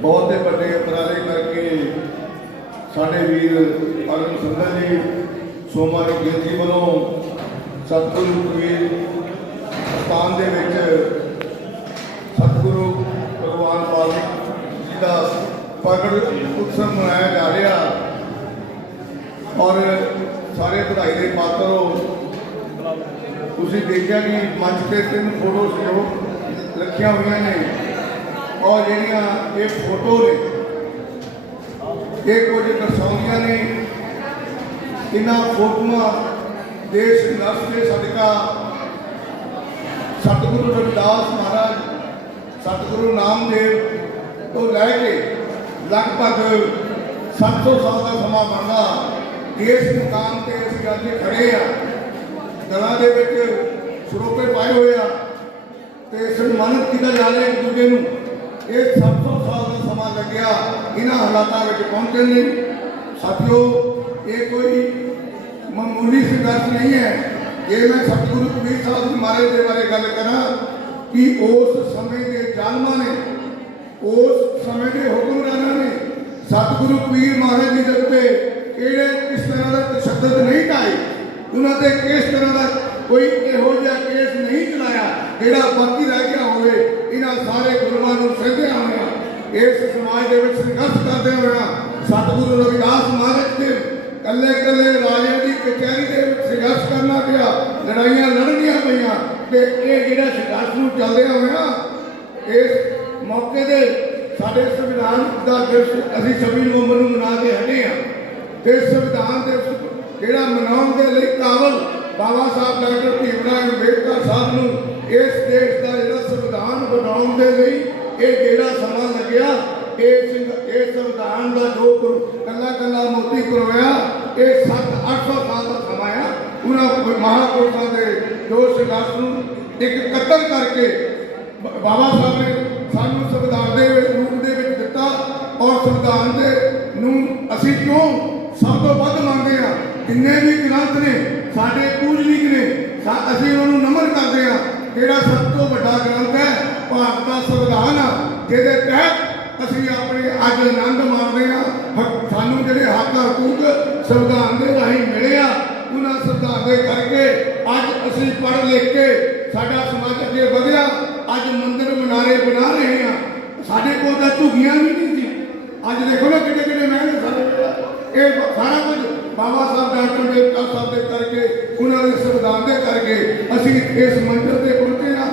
ਬਹੁਤ ਹੀ ਵੱਡੇ ਉਪਰਾਲੇ ਕਰਕੇ ਸਾਡੇ ਵੀਰ ਅਰੁਣ ਸੁੰਦਰ ਜੀ ਸੋਮਾ ਦੇ ਗਿੱਲ ਜੀ ਵੱਲੋਂ ਸਤਿਗੁਰੂ ਕਬੀਰ ਸਥਾਨ ਦੇ ਵਿੱਚ ਸਤਿਗੁਰੂ ਭਗਵਾਨ ਵਾਲਮੀਕ ਜੀ ਦਾ ਪ੍ਰਗਟ ਉਤਸਵ ਮਨਾਇਆ ਜਾ ਰਿਹਾ। ਔਰ ਸਾਰੇ ਵਧਾਈ ਦੇ ਪਾਤਰ ਹੋ। ਤੁਸੀਂ ਦੇਖਿਆ ਕਿ ਮੰਚ ਤੇ ਤਿੰਨ ਫੋਟੋ ਜੋ ਰੱਖੀਆਂ ਹੋਈਆਂ ਨੇ। ਔਰ ਜਿਹੜੀਆਂ ਇਹ ਫੋਟੋ ਨੇ, ਇਹ ਕੁਝ ਦਰਸਾਉਂਦੀਆਂ ਨੇ। ਇਹਨਾਂ ਫੋਟੋਆਂ ਦੇਸ਼ ਸੰਘਰਸ਼ ਦੇ ਸਦਕਾ ਸਤਿਗੁਰੂ ਰਵਿਦਾਸ ਮਹਾਰਾਜ ਸਤਿਗੁਰੂ ਨਾਮਦੇਵ ਤੋਂ ਲੈ ਕੇ ਲਗਭਗ 700 ਸਾਲ ਦਾ ਸਮਾਂ ਬਣਦਾ, ਇਸ ਮੁਕਾਮ ਤੇ ਅਸੀਂ ਅੱਜ ਖੜੇ ਆ। ਗਲਾਂ ਦੇ ਵਿੱਚ ਸਰੋਪੇ ਪਾਏ ਹੋਏ ਆ ਤੇ ਸਨਮਾਨਿਤ ਕੀਤਾ ਜਾ ਰਿਹਾ ਇੱਕ ਦੂਜੇ ਨੂੰ। ਇਹ 700 ਸਾਲ ਦਾ ਸਮਾਂ ਲੱਗਿਆ, ਇਹਨਾਂ ਹਾਲਾਤਾਂ ਵਿੱਚ ਪਹੁੰਚਣ ਲਈ। ਸਾਥੀਓ, ਇਹ ਕੋਈ ਮਾਮੂਲੀ ਸੰਘਰਸ਼ ਨਹੀਂ ਹੈ ਜੇ ਮੈਂ ਸਤਿਗੁਰੂ ਕਬੀਰ ਸਾਹਿਬ ਜੀ ਮਹਾਰਾਜ ਦੇ ਬਾਰੇ ਗੱਲ ਕਰਾਂ ਕਿ ਉਸ ਸਮੇਂ ਦੇ ਜ਼ਾਲਮਾਂ ਨੇ, ਉਸ ਸਮੇਂ ਦੇ ਹੁਕਮਰਾਨਾਂ ਨੇ ਸਤਿਗੁਰੂ ਕਬੀਰ ਮਹਾਰਾਜ ਜੀ ਦੇ ਉੱਤੇ ਕਿਹੜੇ ਕਿਸ ਤਰ੍ਹਾਂ ਦਾ ਤਸ਼ੱਦਦ ਨਹੀਂ ਢਾਏ ਉਹਨਾਂ ਤੇ ਕਿਸ ਤਰ੍ਹਾਂ ਦਾ ਕੋਈ ਇਹੋ ਜਿਹਾ ਕੇਸ ਨਹੀਂ ਚਲਾਇਆ ਜਿਹੜਾ ਬਾਕੀ ਰਹਿ ਗਿਆ ਹੋਵੇ। ਇਹਨਾਂ ਸਾਰੇ ਗੁਰੂਆਂ ਨੂੰ ਸਹਿੰਦੇ ਹੋਇਆ ਇਸ ਸਮਾਜ ਦੇ ਵਿੱਚ ਸੰਘਰਸ਼ ਕਰਦੇ ਹੋਇਆ ਸਤਿਗੁਰੂ ਰਵਿਦਾਸ ਮਹਾਰਾਜ ਦੇ ਕੱਲੇ ਕੱਲੇ ਰਾਜਿਆਂ ਦੀ ਕਚਹਿਰੀ ਦੇ ਵਿੱਚ ਸੰਘਰਸ਼ ਕਰਨਾ ਪਿਆ, ਲੜਾਈਆਂ ਲੜਨੀਆਂ ਪਈਆਂ ਤੇ ਇਹ ਜਿਹੜਾ ਸੰਘਰਸ਼ ਨੂੰ ਚੱਲਦੇ ਹੋਇਆ ਇਸ ਮੌਕੇ ਦੇ ਸਾਡੇ ਸੰਵਿਧਾਨ ਦਾ ਦਿਵਸ ਅਸੀਂ 26 ਨਵੰਬਰ ਨੂੰ ਮਨਾ ਕੇ ਹਟੇ ਆ ਤੇ ਸੰਵਿਧਾਨ ਦਿਵਸ ਜਿਹੜਾ ਮਨਾਉਣ ਦੇ ਲਈ ਕਾਬਲ ਬਾਬਾ ਸਾਹਿਬ ਡਾਕਟਰ ਭੀਮ ਭੀਮਰਾਓ ਅੰਬੇਡਕਰ ਸਾਹਿਬ ਨੂੰ ਇਸ ਦੇਸ਼ ਦਾ ਬਣਾਉਣ ਦੇ ਲਈ ਇਹ ਜਿਹੜਾ ਸਮਾਂ ਲੱਗਿਆ, ਇਹ ਇਹ ਸੰਵਿਧਾਨ ਦਾ ਜੋ ਕੁਰ- ਕੱਲਾ ਕੱਲਾ ਮੋਤੀ ਕਰਵਾਇਆ, ਇਹ 7-800 ਸਾਲ ਦਾ ਸਮਾਂ ਆ। ਉਹਨਾਂ ਮਹਾਪੁਰਸ਼ਾਂ ਦੇ ਜੋ ਸੰਘਰਸ਼ ਨੂੰ ਇੱਕ ਕਤਲ ਕਰਕੇ ਬਾਬਾ ਸਾਹਿਬ ਨੇ ਸਾਨੂੰ ਸੰਵਿਧਾਨ ਦੇ ਰੂਪ ਦੇ ਵਿੱਚ ਦਿੱਤਾ ਔਰ ਸੰਵਿਧਾਨ ਦੇ ਨੂੰ ਅਸੀਂ ਕਿਉਂ ਸਭ ਤੋਂ ਵੱਧ ਮੰਨਦੇ ਆ? ਜਿੰਨੇ ਵੀ ਗ੍ਰੰਥ ਨੇ, ਸਾਡੇ ਪੂਜਨੀਕ ਨੇ ਅਸੀਂ ਉਹਨਾਂ ਨੂੰ ਨਮਨ ਕਰਦੇ ਆ ਜਿਹੜਾ ਸਭ ਤੋਂ ਵੱਡਾ ਗ੍ਰੰਥ ਹੈ ਭਾਰਤ ਦਾ ਸੰਵਿਧਾਨ ਆ ਜਿਹਦੇ ਤਹਿਤ ਅਸੀਂ ਆਪਣੇ ਅੱਜ ਆਨੰਦ ਮਾਣਦੇ ਆ ਸਾਨੂੰ ਜਿਹੜੇ ਹੱਕ ਹਕੂਕ, ਸੰਵਿਧਾਨ ਦੇ ਰਾਹੀਂ ਮਿਲੇ ਆ, ਉਹਨਾਂ ਸੰਵਿਧਾਨ ਦੇ ਕਰਕੇ ਅੱਜ ਅਸੀਂ ਪੜ੍ਹ ਲਿਖ ਕੇ ਸਾਡਾ ਸਮਾਜ ਅੱਗੇ ਵਧਿਆ। ਅੱਜ ਮੰਦਿਰ ਮਨਾਰੇ ਬਣਾ ਰਹੇ ਆ ਸਾਡੇ ਕੋਲ ਤਾਂ ਝੁਗੀਆਂ ਵੀ ਨਹੀਂ ਸੀ। ਅੱਜ ਦੇਖੋ ਨਾ ਕਿੱਡੇ ਕਿੱਡੇ ਮਹਿੰਗੇ ਸਾਡੇ ਕੋਲ ਇਹ ਸਾਰਾ ਕੁਝ ਬਾਬਾ ਸਾਹਿਬ, ਡਾਕਟਰ ਅੰਬੇਡਕਰ ਸਾਹਿਬ ਦੇ ਕਰਕੇ, ਉਹਨਾਂ ਦੇ ਸੰਵਿਧਾਨ ਦੇ ਕਰਕੇ ਅਸੀਂ ਇਸ ਮੰਜ਼ਿਲ ਤੇ ਪਹੁੰਚੇ ਆ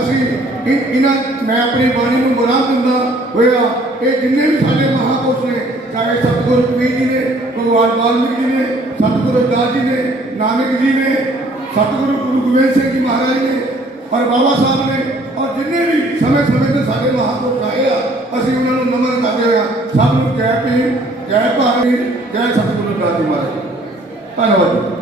ਅਸੀਂ ਇ- ਇਹਨਾਂ ਮੈਂ ਆਪਣੀ ਬਾਣੀ ਨੂੰ ਬਣਾ ਦਿੰਦਾ ਹੋਇਆ। ਇਹ ਜਿੰਨੇ ਵੀ ਸਾਡੇ ਮਹਾਪੁਰਸ਼ ਨੇ, ਚਾਹੇ ਸਤਿਗੁਰੂ ਕਬੀਰ ਜੀ ਨੇ, ਭਗਵਾਨ ਵਾਲਮੀਕ ਜੀ ਨੇ, ਸਤਿਗੁਰੂ ਦਾਸ ਜੀ ਨੇ, ਨਾਨਕ ਜੀ ਨੇ, ਸਤਿਗੁਰੂ ਗੁਰੂ ਗੋਬਿੰਦ ਸਿੰਘ ਜੀ ਮਹਾਰਾਜ ਨੇ ਔਰ ਬਾਬਾ ਸਾਹਿਬ ਨੇ, ਔਰ ਜਿੰਨੇ ਵੀ ਸਮੇਂ ਸਮੇਂ ਤੇ ਸਾਡੇ ਮਹਾਪੁਰਸ਼ ਆਏ ਆ, ਅਸੀਂ ਉਹਨਾਂ ਨੂੰ ਨਮਨ ਕਰਦੇ ਹੋਇਆ ਸਭ ਨੂੰ ਜੈ ਭੀਮ, ਜੈ ਭਾਰਤ, ਜੈ ਸਤਿਗੁਰੂ ਦਾਸ ਜੀ ਮਹਾਰਾਜ ਧੰਨਵਾਦ